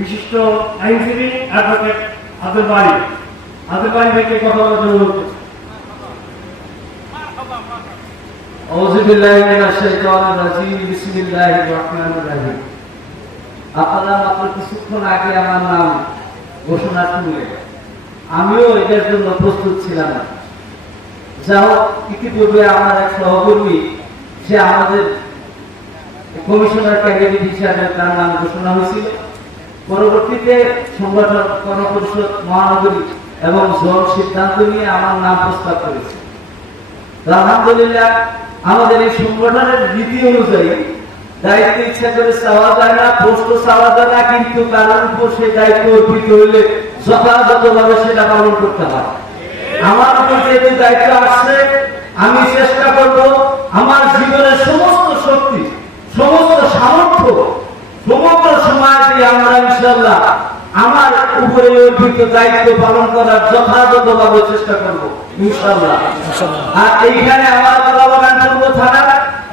বিশিষ্ট আইনজীবী অ্যাডভোকেট আব্দুল বারী ভাইকে কথা বলার জন্য অনুরোধ করছি। আউযু বিল্লাহি মিনাশ শাইতানির রাজিম, বিসমিল্লাহির রহমানির রহিম। আপনারা মাত্র কিছুক্ষণ আগে আমার নাম ঘোষণা করলেন, আমিও এটার জন্য প্রস্তুত ছিলাম না। যা হোক, ইতিপূর্বে আমার এক সহকর্মী, সে আমাদের কমিশনার ক্যাবিনেট হিসাবে তার নাম ঘোষণা হয়েছিল। পরবর্তীতে সংগঠন গণপরিষদ মহানগরী এবং জোন সিদ্ধান্ত নিয়ে আমার নাম প্রস্তাব করেছে। আলহামদুলিল্লাহ, আমাদের এই সংগঠনের রীতি অনুযায়ী দায়িত্ব ইচ্ছা করে চাওয়া যায় না, পোস্ট চাওয়া যায় না, কিন্তু কারোর উপর সেই দায়িত্ব অর্পিত হইলে যথাযথভাবে সেটা পালন করতে হয়। আমার উপর যেহেতু দায়িত্ব আসছে, আমি চেষ্টা করব আমার জীবনের সমস্ত শক্তি, সমস্ত সামর্থ্য, সমগ্র সময় দিয়ে আমরা ইনশাআল্লাহ আমার উপরে অর্পিত দায়িত্ব পালন করার যথাযথভাবে চেষ্টা করব ইনশাআল্লাহ। আর এইখানে আমার কলাবাগান পূর্ব থানা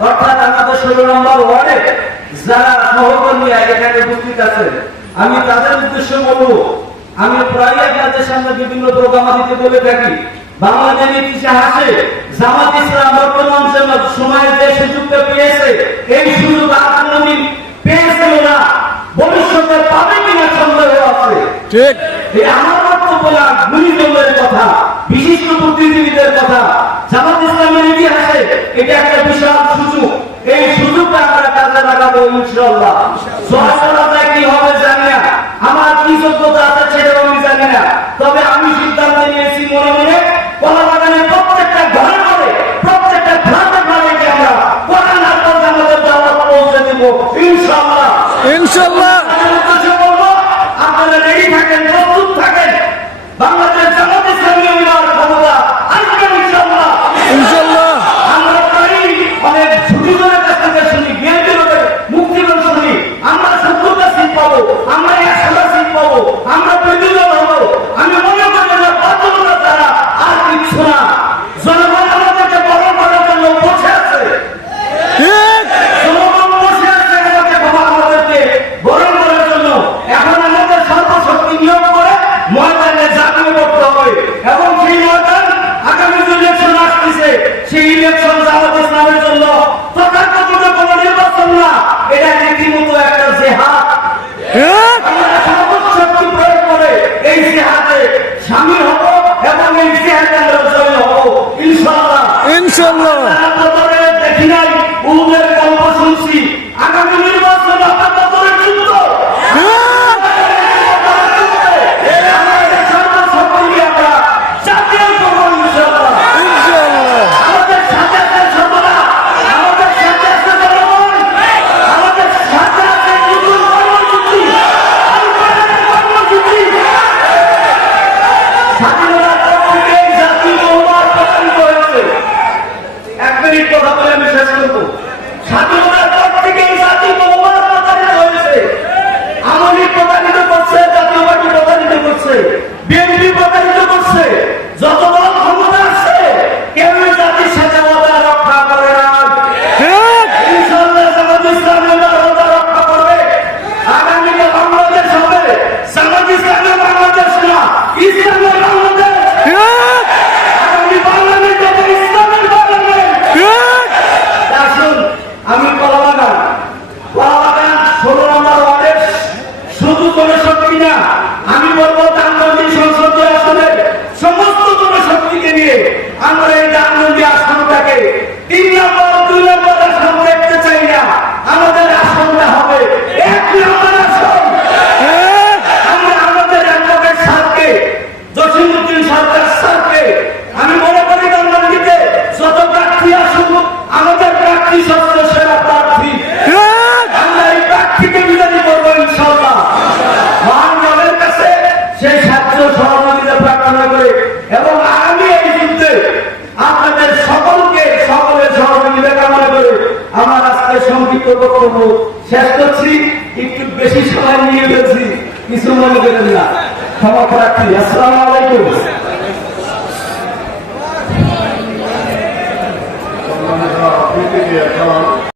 অর্থাৎ আমাদের 16 নম্বর ওয়ার্ডে যারা সহকর্মীরা এখানে উপস্থিত আছেন, আমি তাদের উদ্দেশ্যে বলবো, আমি প্রায় আপনাদের সামনে বিভিন্ন প্রোগ্রাম দিতে বলে থাকি, বাংলাদেশের ইতিহাসে জামাত ইসলাম বর্তমান সময়ে যে সুযোগটা পেয়েছে, এই সুযোগ আর কোনদিন পেয়েছিল না, ভবিষ্যতে পাবে কিনা সন্দেহ আছে। ঠিক, আমার বক্তব্য না, গুণীজনদের কথা, বিশিষ্ট বুদ্ধিজীবীদের কথা। জামাত ইসলামের ইতিহাসে এটা একটা বিশাল সুযোগ, এই সুযোগটা আমরা কাজে লাগাবো ইনশাআল্লাহ। সরকার কি হবে জানি না, আমার কি যোগ্যতা আছে সেটাও আমি জানি না, তবে আমি সিদ্ধান্ত নিয়েছি মনে মনে কলাবাগানের প্রত্যেকটা ঘরে ঘরে, প্রত্যেকটা ফ্ল্যাটে ফ্ল্যাটে আমরা কোরআন হাফেজ আমাদের দাওয়াত পৌঁছে দেব ইনশাআল্লাহ। ইনশাআল্লাহ বলবো, আপনারা রেডি থাকেন, প্রস্তুত থাকেন। বাংলাদেশ জামাত ইসলামী ক্ষমতা আসবে ইনশাআল্লাহ। ইনশাআল্লাহ আমরা প্রায় অনেক ছুটিজনের কাছ থেকে শুনি, বিএনপির মুক্তিগণ শুনি, আমরা 70টা সিট পাবো, আমরা 100টা সিট পাবো, আমরা বিদ্যুৎ হবো। আমি মনে করি না বাধ্যতা তারা আর কিছু না, জনগণ আমাদেরকে বরণ করার জন্য বসে আছে। জনগণ বসে আছে আমাদেরকে বরণ করার জন্য। এখন আমাদের সর্বশক্তি নিয়োগ করে ময়দানে জাতীয় করতে হবে, এবং সেই ময়দান আগামী যে ইলেকশন আসতেছে, সেই ইলেকশন জামাত ইসলামের জন্য তথাকথিত কোনো নির্বাচন না, এটা রীতিমতো একটা জেহাদ। আমরা সর্বশক্তি প্রয়োগ করে এই জেহাদে শামিল হব এবং এই জেহাদে আমরা জয় হব ইনশাআল্লাহ। ইনশাআল্লাহ দেখি নাই, উহুদের গল্প শুনছি, আগামী নির্বাচন আপনার বদরের যুদ্ধ। বিএনপি প্রতারিত করছে, যত দল ক্ষমতা আসছে, কেউ জাতির সাথে ওয়াদা রক্ষা করে না। ইনশাআল্লাহ জামাত ইসলামী ওয়াদা রক্ষা করবে। আগামীতে বাংলাদেশ হবে জামাত ইসলামের বাংলাদেশ না, ইসলামের বাংলাদেশ। আগামী বাংলাদেশ হবে ইসলামের বাংলাদেশ। আসুন, আমি কলাবাগান 16 নম্বর ওয়ার্ডের শুধু কোনো শক্তি না, আমি বলবো ধানমন্ডি সংসদীয় আসনের সমস্ত জনশক্তিকে নিয়ে আমরা এই ধানমন্ডি আসনটাকে 3 নম্বর 2 নম্বর আসন দেখতে চাই না, আমাদের আসনটা হবে 1 নম্বর আসন। আমরা আমাদের অ্যাডভোকেট স্যারকে, জসিমউদ্দিন সরকার স্যারকে, আমি মনে করি ধানমন্ডিতে যত প্রার্থী আসুক, আমাদের প্রার্থী সবচেয়ে সেরা প্রার্থী। আমরা এই প্রার্থীকে বিজয়ী করবো ইনশাআল্লাহ। সেই সাহায্য সহযোগিতা প্রার্থনা করে এবং আমি এই যুদ্ধে আপনাদের সকলের সহযোগিতা কামনা করে আমার আজকে সংক্ষিপ্ত বক্তব্য শেষ করছি। একটু বেশি সময় নিয়ে ফেলছি, কিছু মনে করেন না, ক্ষমা প্রার্থী। আসসালামু আলাইকুম।